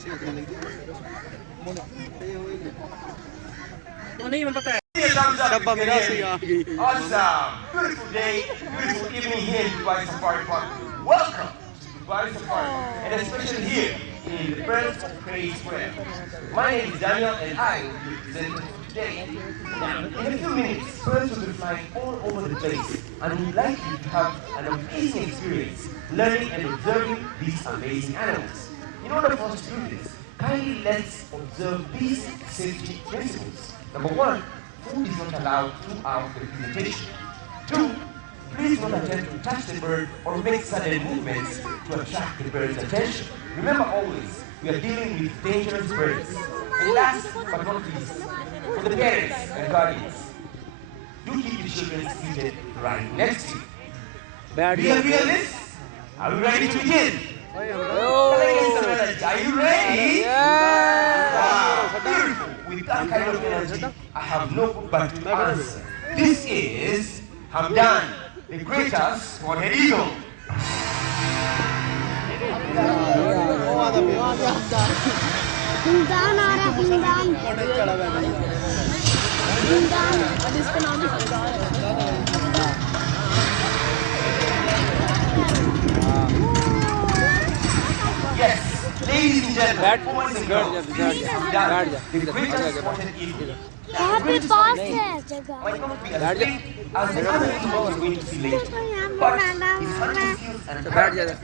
Awesome! Beautiful day, beautiful evening here in Dubai Safari Park. Welcome to Dubai Safari, and especially here in the Birds of Prey Square. My name is Daniel, and I will be presenting today. Now, in a few minutes, birds will be flying all over the place, and we'd like you to have an amazing experience learning and observing these amazing animals. In order for us to do this, kindly let's observe these safety principles. Number one, food is not allowed throughout the presentation. Two, please do not attempt to touch the bird or make sudden movements to attract the bird's attention. Remember always, we are dealing with dangerous birds. And last but not least, for the parents and guardians, do keep the children seated right next to you. Be a realist? Are we ready to begin? Are you ready? Yeah! Wow, beautiful. With that kind of energy, I have no hope but to answer. This is Hamdan, the greatest one-head eagle. Hamdan आ रहा है Hamdan अब इसका नाम Yes, ladies and gentlemen, boys and girls, this is Hamdan, the greatest one-head eagle. यहाँ पे पास है जगह Might not be as big as the other animals we're going to see later, but his hunting skills and character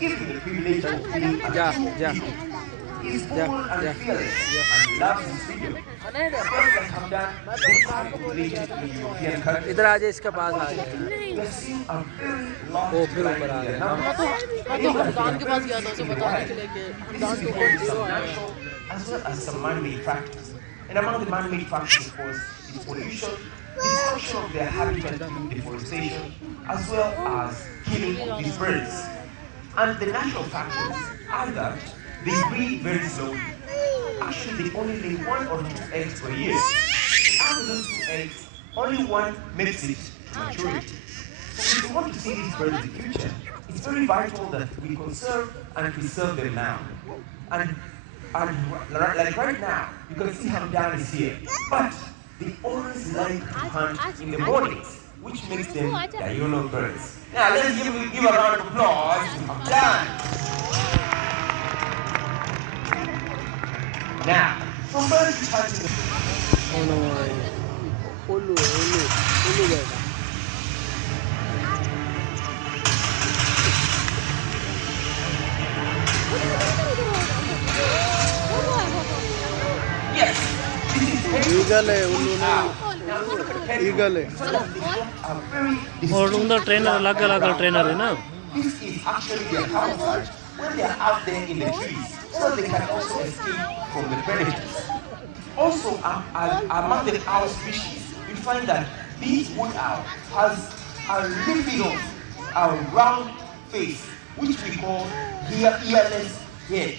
give him the privilege of being a eagle. He is bold and fearless and loves his freedom. Just like Hamdan, they are populated in the European countries. इधर आ जाए इसके पास आ जाए We are seeing a very large वो फिर decline ऊपर आ in their गया numbers. Hamdan के पास गया था उसे बताने के लिए कि हमदान This is के because ऊपर of some natural as well as some man-made factors. And among the man-made factors, of course, is pollution, destruction of their habitat through deforestation, as well as killing of these birds. And the natural factors are that they breed very slowly. Actually, they only lay 1 or 2 eggs per year. Out of those 2 eggs, only one makes it to maturity. So if we want to see these birds in the future, it's very vital that we conserve and preserve them now. And like right now, you can see Hamdan is here. But they always like to hunt in the mornings, which makes them diurnal birds. Now let's give a round of applause to Hamdan. Now, for birds which hunt in the उल्लू गया yes, this is eagle है उल्लू नहीं eagle है और उनका trainer अलग अलग ट्रेनर है ना This is actually their camouflage when they are out there in the trees, so they can also escape from the predators. Also, among the owl species, we find that this wood owl has a limpid a round face, which we call earless head.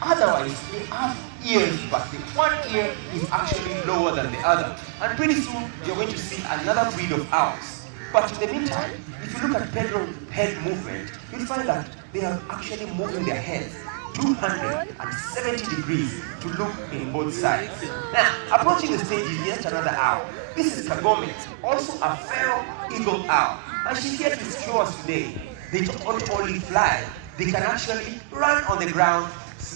Otherwise, they have ears, but the one ear is actually lower than the other. And pretty soon, you're going to see another breed of owls. But in the meantime, if you look at Pedro's head movement, you'll find that they are actually moving their heads 270 degrees to look in both sides. Now, approaching the stage is yet another owl. This is Kagome, also a feral eagle owl. And she's here to show us today. They don't only fly, they can actually run on the ground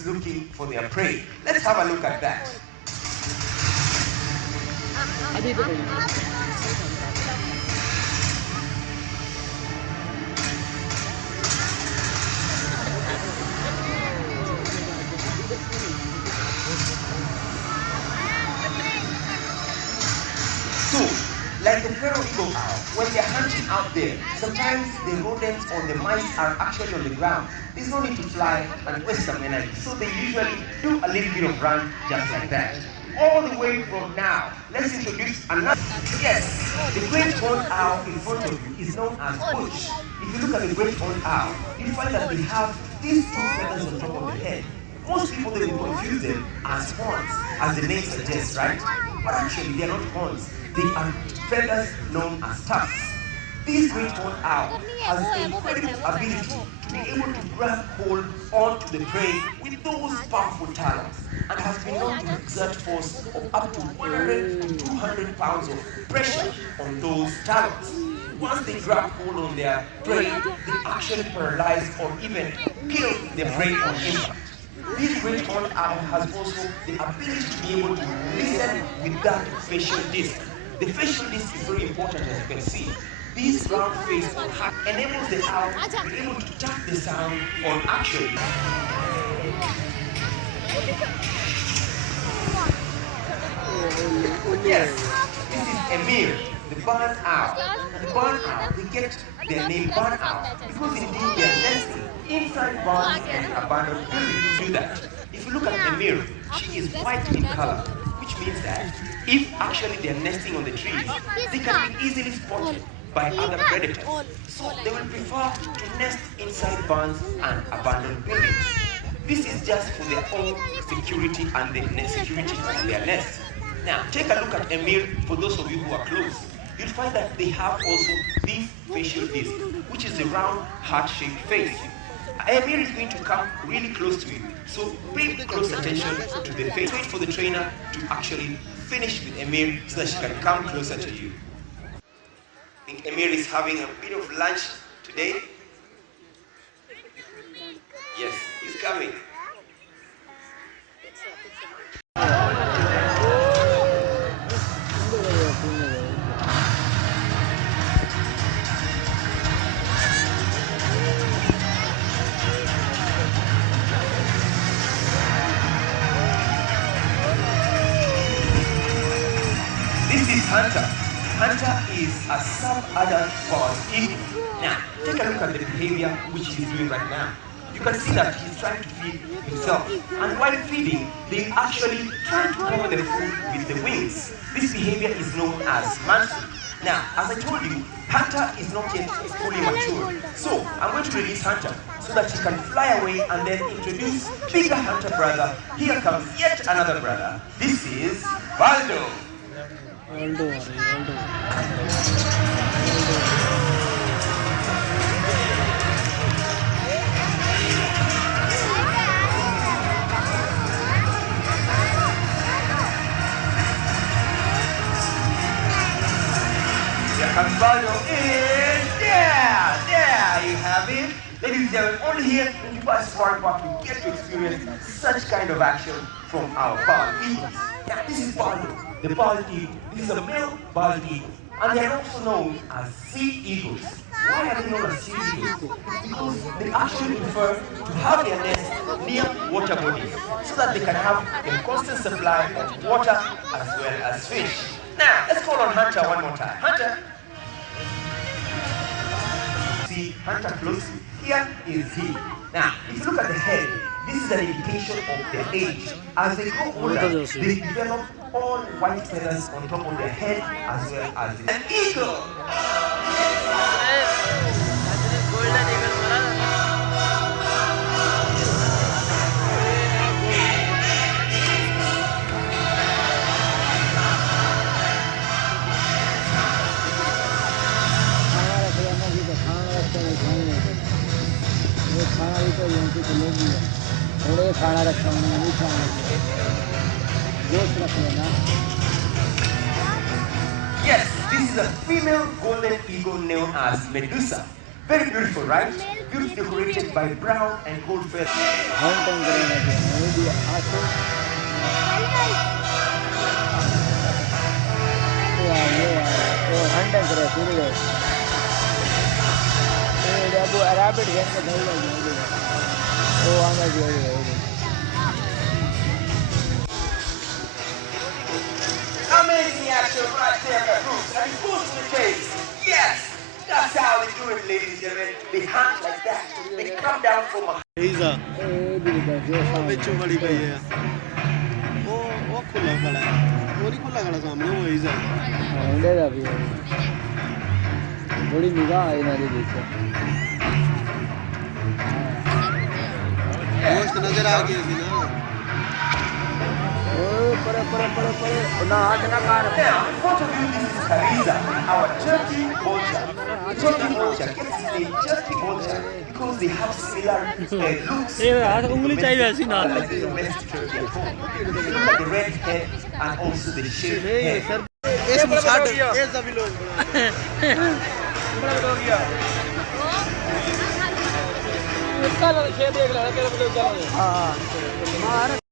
looking for their prey. Let's have a look at that. So, like the feral eagle owl, when they're hunting out there, sometimes the rodents or the mice are actually on the ground. There's no need to fly and waste some energy. So they usually do a little bit of run just like that. All the way from now, let's introduce another. Yes, the great horned owl in front of you is known as Bush. If you look at the great horned owl, you find that they have these 2 feathers on top of the head. Most people, they will confuse them as horns, as the name suggests, right? But actually, they are not horns. They are feathers known as tufts. This great horned owl has the incredible ability to be able to grab hold onto the prey with those powerful talons and has been known to exert force of up to 100 to 200 pounds of pressure on those talons. Once they grab hold on their prey, they actually paralyze or even kill their prey on impact. This great horned owl has also the ability to be able to listen with that facial disc. The facial disc is very important, as you can see. This round face or hat enables the owl to be able to tap the sound on action. Yes, this is Emir, the barn owl. The barn owl, they get their name barn owl because indeed they are nesting inside barns and abandoned buildings. Do that. If you look at Emir, she is white in color, which means that if actually they are nesting on the trees, they can be easily spotted by other predators. So they will prefer to nest inside barns and abandoned buildings. This is just for their own security and the security of their nest. Now, take a look at Emir for those of you who are close. You'll find that they have also this facial disc, which is a round, heart-shaped face. Emir is going to come really close to you, so pay close attention to the face. Wait for the trainer to actually finish with Emir so that she can come closer to you. I think Emir is having a bit of lunch today. Yes, he's coming. This is Hunter. Hunter is a sub-adult bald eagle. Now, take a look at the behavior which he's doing right now. You can see that he's trying to feed himself. And while feeding, they actually try to cover the food with the wings. This behavior is known as mantle. Now, as I told you, Hunter is not yet fully mature. So, I'm going to release Hunter so that he can fly away and then introduce bigger Hunter brother. Here comes yet another brother. This is Baldo. Aldo. Here comes Baldo. And there you have it. Ladies and gentlemen, only here in Dubai Safari Park we get to experience such kind of action from our bald eagles. Now this is Baldo, the bald eagle. This is a male bald eagle, and they are also known as sea eagles. Why are they known as sea eagles? It's because they actually prefer to have their nest near water bodies so that they can have a constant supply of water as well as fish. Now, let's call on Hunter one more time. Hunter! See Hunter closely. Here is he. Now, if you look at the head, this is an indication of their age. As they grow older, they develop all white feathers on top of their head as well as an eagle. खाना रखा हूँ नहीं खाना गोश्त रख लेना. Yes, this is a female golden eagle known as Medusa. Very beautiful, right? Beautifully decorated by brown and gold feathers. Hunting करेंगे वो भी आते वो hunting करे फिर ये जब वो rabbit गेम में धल लगे वो आना चाहिए. Amazing action right there, Bruce. And Bruce in the chase. Yes, that's how they do it, ladies and gentlemen. They hunt like that. They come down from a Eiza. ਵਿੱਚ ਬੜੀ ਪਈ ਹੈ ਉਹ ਖੁੱਲਾ ਖੜਾ ਉਹ ਨਹੀਂ ਖੁੱਲਾ ਖੜਾ ਸਾਹਮਣੇ ਉਹ Eiza ले जा भी बड़ी निगाह है इन्हें देखो गोश्त नजर आ गई थी ना पर ना आज ना car Now, in front of you, this is Kariza, our turkey vulture. The turkey vulture gets its name turkey vulture because they have similar looks. ਇਹ ਰਾਤ ਉਂਗਲੀ ਚਾਹੀਦੀ ਸੀ ਨਾਲ Like the domestic Turkish home. Look at the red head and also the shaved head. ਇਸ ਛੱਡ ਇਸ ਦਾ ਵੀ ਲੋਕ ਬਣਾਉਂਦੇ ਕੱਲ ਸ਼ੇ ਦੇਖ ਲੈ ਕਿਹੜਾ ਬਲੌਗ ਚੱਲ ਹਾਂ ਮਾਰ